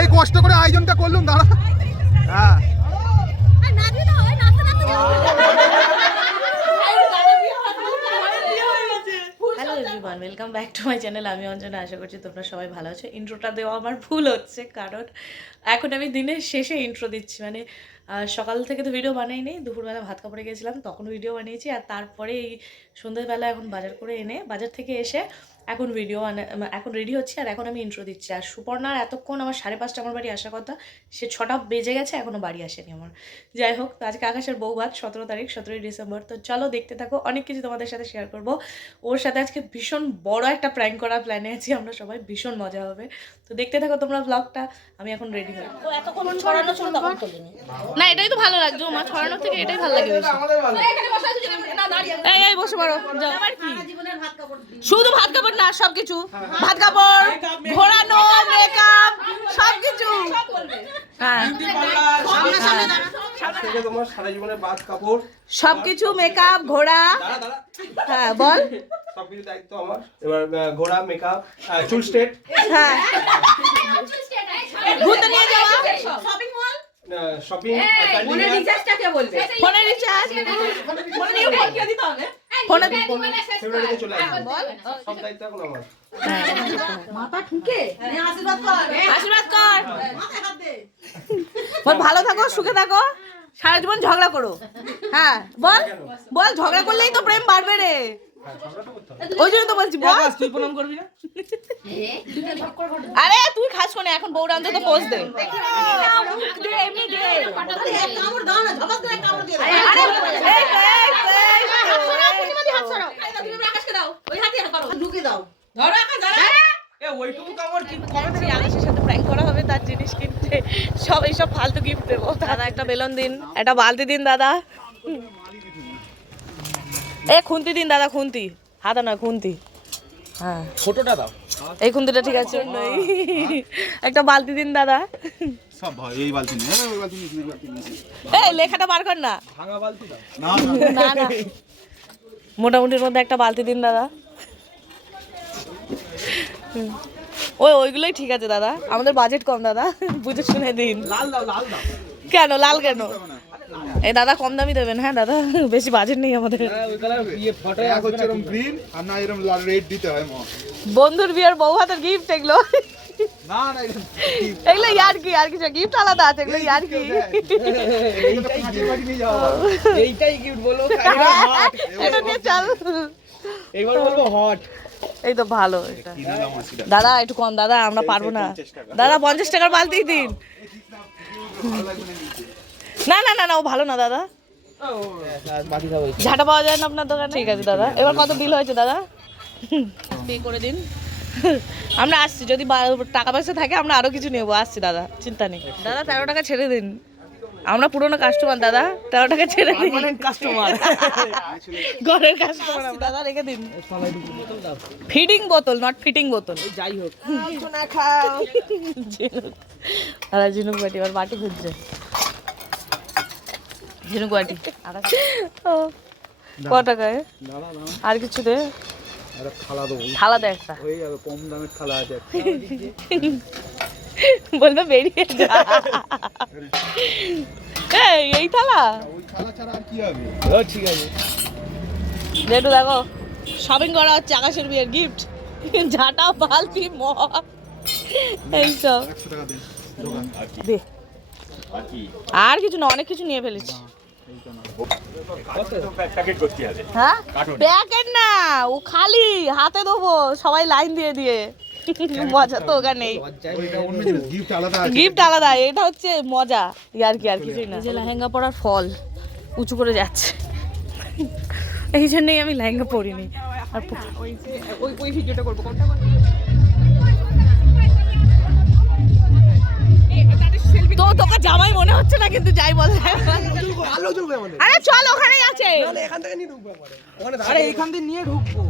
এই কষ্ট করে আয়োজনটা করলুম দাঁড়া। হ্যাঁ hello everyone, welcome back to my channel. আমি অঞ্জনা, আশা করছি তোমরা সবাই ভালো আছো। ইন্ট্রোটা দেওয়া আমার ভুল হচ্ছে, কারণ এখন আমি দিনের শেষে ইন্ট্রো দিচ্ছি। মানে সকাল থেকে তো ভিডিও বানাইনি, দুপুরবেলা ভাত কাপড়ে গেছিলাম তখন ভিডিও বানিয়েছি, আর তারপরে এই সন্ধ্যেবেলা এখন বাজার করে এনে বাজার থেকে এসে এখন এখন রেডি হচ্ছি, আর এখন আমি ইন্ট্রো দিচ্ছি। আর সুপর্ণার এতক্ষণ আমার 5:30 আমার বাড়ি আসার কথা, সে 6টা বেজে গেছে, এখনও বাড়ি আসেনি আমার। যাই হোক, তো আজকে আকাশের বউ ভাত, 17 তারিখ, 17ই ডিসেম্বর। তো চলো দেখতে থাকো, অনেক কিছু তোমাদের সাথে শেয়ার করবো। ওর সাথে আজকে ভীষণ বড় একটা প্র্যাঙ্ক করার প্ল্যানে আছি আমরা সবাই, ভীষণ মজা হবে। তো দেখতে থাকো তোমরা ব্লগটা। আমি এখন রেডি হই। তো এতক্ষণ ছড়ানো ছিল তখন তোলেনি না, এটাই তো ভালো লাগছে মা, ছড়ানোর থেকে এটাই ভালো লাগে বেশি। এই বসে পড়ো, যাও। শুধু ভাত কাপড় না, সবকিছু, ভাত কাপড়, ঘোরানো, মেকআপ, সবকিছু। হ্যাঁ সবকিছু, মেকআপ, ঘোড়া। হ্যাঁ বল। সবকিছু দায়িত্ব আমার। এবার ঘোড়া, মেকআপ, চুল স্ট্রেট। হ্যাঁ ঘুরতে নিয়ে যাওয়া, শপিং মল, শপিং, ফোনের রিচার্জটা কে বলবে? ফোনের রিচার্জ, ফোনে ফোন কে দিতে হবে? ফোনে ফেব্রুয়ারিতে চলে আসবে। বল। সব দায়িত্ব এখন আমার। মাথা ঠুকে নে, আশীর্বাদ কর। আশীর্বাদ কর। মাথায় হাত দে। বল ভালো থাকো, সুখে থাকো, সারা জীবন ঝগড়া করো। হ্যাঁ বল বল, ঝগড়া করলেই তো প্রেম বাড়বে রে। ওই জন্য তো বলছি, বল। তুই প্রণাম করবি না? আরে তুই খাস কোনে, এখন বউরা অন্তত পোজ দে। এমনি দে। এক কামড় দাও না, ঝপাস করে এক কামড় দিয়ে দাও। আরে এই হাত সরাও, প্রতিমাদি হাত সরাও। তুমি আকাশকে দাও, ওই হাতে করো, ঢুকে দাও। ধরো আকাশ, ধরো। এ ওইটুকু কামড় কি কমেন্টে আকাশের সাথে প্র্যাঙ্ক করা হবে, তার জিনিস কিনতে সব এইসব ফালতু গিফট দেবো। দাদা একটা বেলুন দিন, একটা বালতি দিন দাদা। এ খুন্তি দিন দাদা, খুন্তি, হাতা না খুন্তি। হ্যাঁ ছোটটা দাও। এই খুন্তিটা ঠিক আছে। একটা বালতি দিন দাদা। সব ভাই এই বালতি নিয়ে, ওই বালতি নিয়ে, এই বালতি নিয়ে। এই লেখাটা বার কর না। ভাঙা বালতি দাও। না না না, মোটামুটির মধ্যে একটা বালতি দিন দাদা। ওইগুলোই ঠিক আছে দাদা, আমাদের বাজেট কম দাদা, বুঝে শুনে দিন। লাল দাও, লাল দাও। কেন লাল কেন? এই দাদা কম দামি দেবেন। হ্যাঁ দাদা, বেশি বাজেট নেই আমাদের। ওই কালার ফটো এক হচ্ছে এরকম গ্রিন আর না এরকম লাল রেড দিতে হয় মা। বন্ধুর বিয়ের বউ হাতের গিফট এগুলো। না না এগুলো ইয়ার কি, আর কিছু গিফট আলাদা আছে, এগুলো ইয়ার কি। এইটাই গিফট নিয়ে যাও। এইটাই গিফট বলো। এটা নিয়ে চল। এইবার বলবো হট। এই তো ভালো এটা। দাদা একটু কম দাদা, আমরা পারবো না দাদা। 50 টাকার বালতি দিন। না না না না, ও ভালো না দাদা, বাকি খাবো। ঝাঁটা পাওয়া যায় না আপনার দোকানে। ঠিক আছে দাদা, এবার কত বিল হয়েছে দাদা? পে করে দিন। আমরা আসছি, যদি টাকা পয়সা থাকে আমরা আরো কিছু নেবো। আসছি দাদা, চিন্তা নেই দাদা। 13 টাকা ছেড়ে দিন, আমরা পুরোনো কাস্টমার দাদা। 13 টাকা ছেড়ে দিন, কাস্টমার। ঘরের কাস্টমার দাদা। রেখে দিন। ফিডিং বোতল, নট ফিটিং বোতল। যাই হোক। দাদা ঝিনুক বাটি, এবার বাটি খুঁজছে। ঝিনুক বাটি ক টাকায়? আর কিছু দে, আরে থালা দেবো। থালা দে একটা। হয়ে যাবে, কম দামের থালা আছে। বলবে বেরিয়ে যা। এই থালা, ওই থালা ছাড়া আর কি হবে? ও ঠিক আছে। একটু দেখো, শপিং করা হচ্ছে আকাশের বিয়ের গিফট। ঝাঁটা, বালতি, মগ, এইসব 100 টাকা দিন দোকান। দে। আর কিছু না, অনেক কিছু নিয়ে ফেলেছি। হ্যাঁ প্যাকেট না, ও খালি হাতে দেবো, সবাই লাইন দিয়ে দিয়ে। মজা তো ওখানেই, ওইটা অন্য জিনিস, গিফট আলাদা আছে। গিফট আলাদা, এটা হচ্ছে মজা। আর কি, আর কিছুই না। যে লেহেঙ্গা পরার ফল উঁচু করে যাচ্ছে, এই জন্যই আমি লেহেঙ্গা পরিনি। আর ওই ভিডিওটা করব কোনটা? তো তোকে জামাই মনে হচ্ছে না, কিন্তু যাই বল। আলো জ্বলবে আমাদের। আরে চল, ওখানেই আছে। তাহলে এখান থেকে নিয়ে ঢুকবো আমাদের। আরে এখান থেকে নিয়ে ঢুকবো।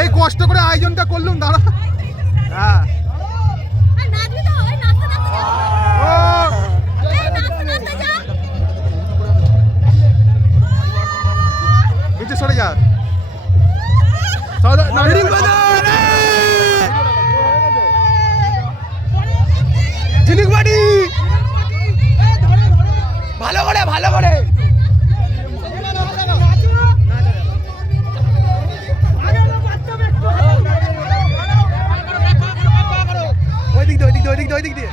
এই কষ্ট করে আয়োজনটা করলুম দাঁড়া। হ্যাঁ নিচে সরে যা। রিডিং বাজার ঝিনুক বাড়ি ভালো করে ভালো করে ওই দিক দিয়ে ওই দিক দিয়ে ওই দিক দিয়ে ওই দিক দিয়ে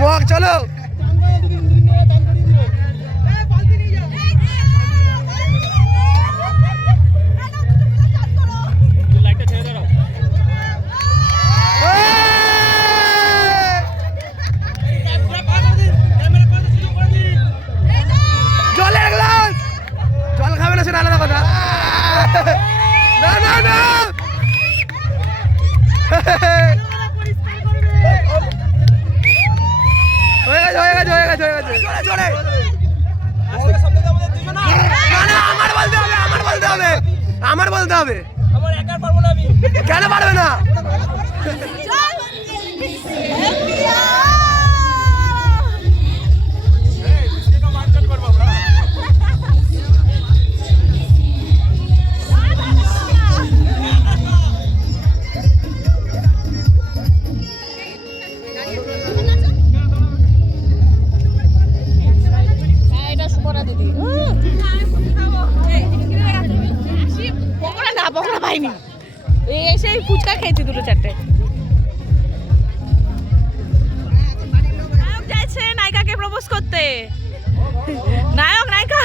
মহাক চলো জলের গ্লাস জল খাবে না সেটা আলাদা কথা না না না হয়ে গেছে হয়ে গেছে হয়ে গেছে হয়ে গেছে জোরে জোরে না না আমার বলতে হবে আমার বলতে হবে আমার বলতে হবে আমার একার পারবো না আমি কেন পারবে না পকোড়া পাইনি এসে ফুচকা খেয়েছি দুটো চারটে নায়ক যাচ্ছে নায়িকাকে প্রপোজ করতে নায়ক নায়িকা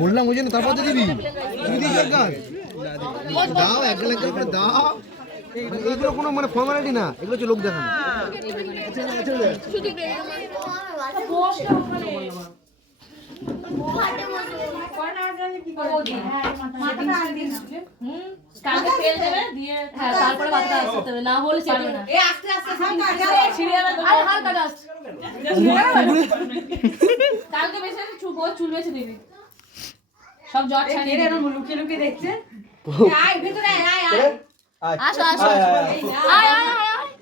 বললাম ওই জন্য তারপর তো দিবি দাও এক করে দাও এগুলো কোনো মানে ফর্মালিটি না এগুলো হচ্ছে লোক দেখানো তারপরে বাচ্চা আসতে হবে না হলে চলবে না কালকে বেশি চুল বেছে দিবি সব জ্বর ছাড়িয়ে লুকিয়ে লুকিয়ে দেখছে আসো আসো আয় আয় আয়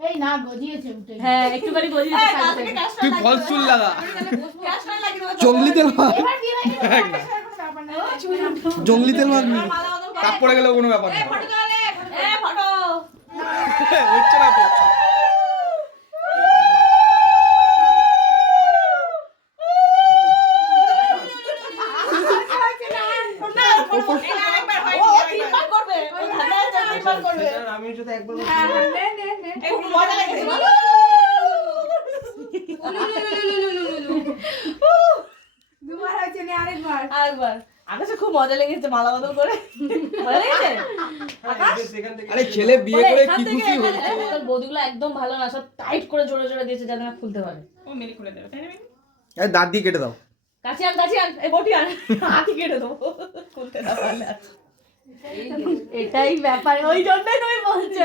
এই না গজিয়েছে উঠে হ্যাঁ একটুখানি গজিয়েছে তুই ফলস চুল লাগা জঙ্গলি তেল জঙ্গলি তেল মারবি কাপ পড়ে গেলেও কোনো ব্যাপার না ফটো হচ্ছে না তো আমি যদি একবার খুব মজা লেগেছে দুবার হয়েছে না আরেকবার আরেকবার আকাশে খুব মজা লেগেছে মালা বদল করে মজা লেগেছে আরে ছেলে বিয়ে করে কি খুশি হচ্ছে তোর বৌদিগুলো একদম ভালো না সব টাইট করে জোরে জোরে দিয়েছে যাতে না খুলতে পারে ও মেরি খুলে দেবে তাই না এই দাঁত দিয়ে কেটে দাও কাছে আন এই বটি আন হাতি কেটে দেবো খুলতে না পারলে এটাই ব্যাপার ওই জন্যই তুমি বলছো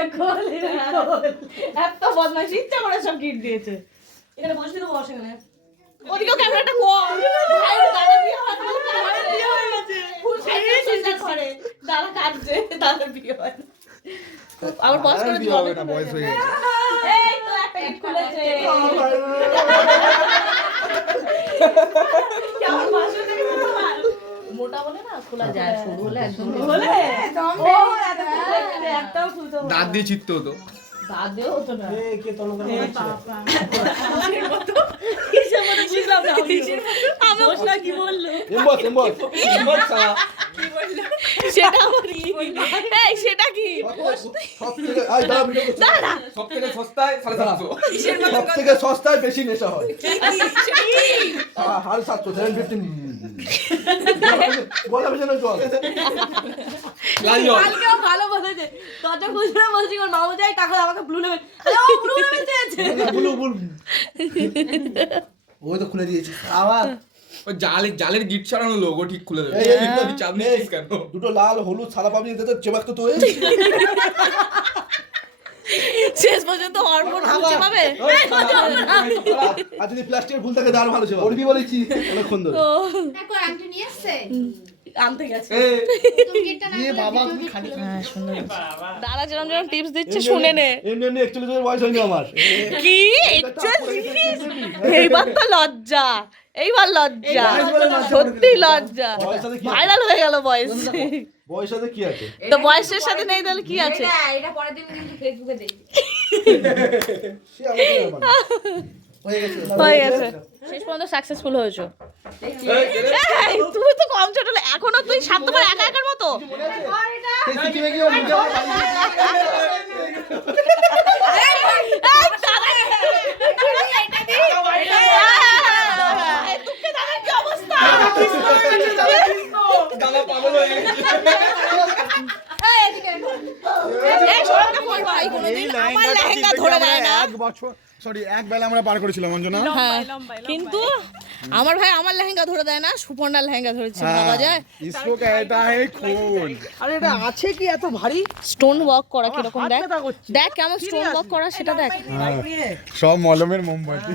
এত বদমাইশ ইচ্ছা করে সব গিফট দিয়েছে এখানে বসবি তো বসে এখানে ওদিকেও ক্যামেরাটা কর ভাই দাদা বিয়ে হয়ে গেছে ফুল সাইজ করে দাদা কাটছে দাদা বিয়ে হয় আবার পজ করে দিও না বয়স হয়ে গেছে এই তো একটা গিফট খুলেছে কেমন মাসে থেকে মোটা বলে না খোলা যায় সরু হলে একদম বলে একটাও খুলতে হবে দাঁত দিয়ে চিত্ত হতো দাঁত দিয়েও হতো না কে তলব করে কিসের মতো বুঝলাম না আমি বসলা কি বললো এমবস সালা কি বললো সেটা আমার কি এই সেটা কি সব থেকে আই দাঁড়া ভিডিও করছি দাঁড়া সবথেকে সস্তায় 750 সব থেকে সস্তায় বেশি নেশা হয় হার 750 বলা বেশি না চল লাইও কালকেও ভালো বলেছে কত খুচরা বলছি ওর মামু যাই টাকা আমাকে ব্লু লেভেল ও ব্লু লেভেল চেয়েছে বল ও তো খুলে দিয়েছে আবার ওই জালের গিট ছাড়ানো লোগো ঠিক খুলে দেবে এই চাপ নিস কেন দুটো লাল হলুদ সাদা পাবলি দিতে চেবাক তো তুই শেষ পর্যন্ত হরমোন খুঁজে পাবে আর যদি প্লাস্টিকের ফুল থাকে দাঁড় ভালো ছিল ওরবি বলেছি অনেকক্ষণ ধরে দেখো আন্টি নিয়ে এসছে আনতে গেছে ये बाबा তুমি খালি হ্যাঁ সুন্দর দাদা যেরকম যেরকম টিপস দিচ্ছে শুনে নে এমনি 41 বছর বয়স হয়নি আমার কি এইবার তো লজ্জা এইবার লজ্জা সত্যি লজ্জা ভাইরাল হয়ে গেল বয়স বয়স সাথে কি আছে তো বয়সের সাথে নেই তাহলে কি আছে এটা পরের দিন কিন্তু ফেসবুকে দেখি সে আমাকে ব্যাপার না। হয়ে গেছে হয়ে গেছে শেষ পর্যন্ত সাকসেসফুল হয়েছো এই, তুই তো কম ছোট হলে এখনো তুই স্বার্থপর একা একার মতো সেই সিকিমে গিয়ে মুখে আমার বাড়ি এই, দাদা, এই, তোকে দাদার কি অবস্থা? এই, সরকার বলবো, এই কোনোদিন আমার লেহেঙ্গা ধরে দেয় না। এক বছর সরি এক বেলা আমরা পার করেছিলাম অঞ্জনা হ্যাঁ, কিন্তু আমার ভাই আমার লেহেঙ্গা ধরে দেয় না, সুপর্ণার লেহেঙ্গা ধরেছে, ভাবা যায়? इसको कहता है खून আরে এটা আছে কি এত ভারী স্টোন ওয়ার্ক করা কিরকম দেখ দেখ কেমন স্টোন ওয়ার্ক করা সেটা দেখ সব মলমের মোমবাতি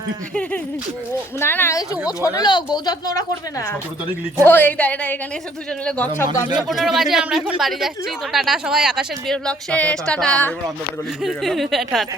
না না ওই যে ও ছোট লোক বউ যত্ন ওরা করবে না 17 তারিখ লিখে ও এই দেখ এটা এখানে এসে দুজন মিলে গপসপ গল্প 15 বাজে আমরা এখন বাড়ি যাচ্ছি তো টাটা সবাই আকাশের বিয়ের ব্লগ শেষ টাটা আমরা এবার অন্ধকার গলি ঢুকে গেলাম টাটা